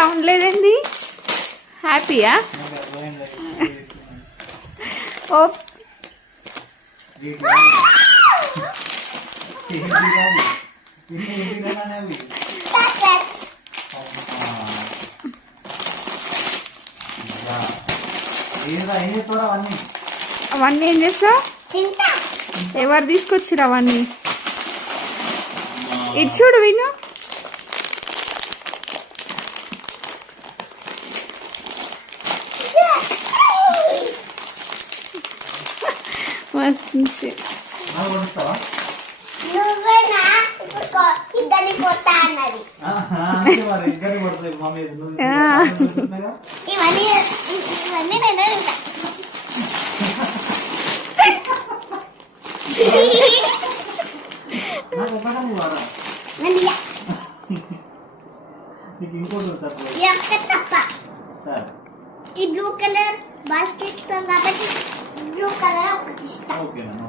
Sound లేదండి. హ్యాపీయా? ఓ అవన్నీ ఏం చేస్తావు? ఎవరు తీసుకొచ్చిరు అవన్నీ? ఇటు చూడు విను. మస్తు ఈ బ్లూ కలర్ బాస్కెట్ కాబట్టి బ్లూ కలర్ ఒకటి ఇష్టం.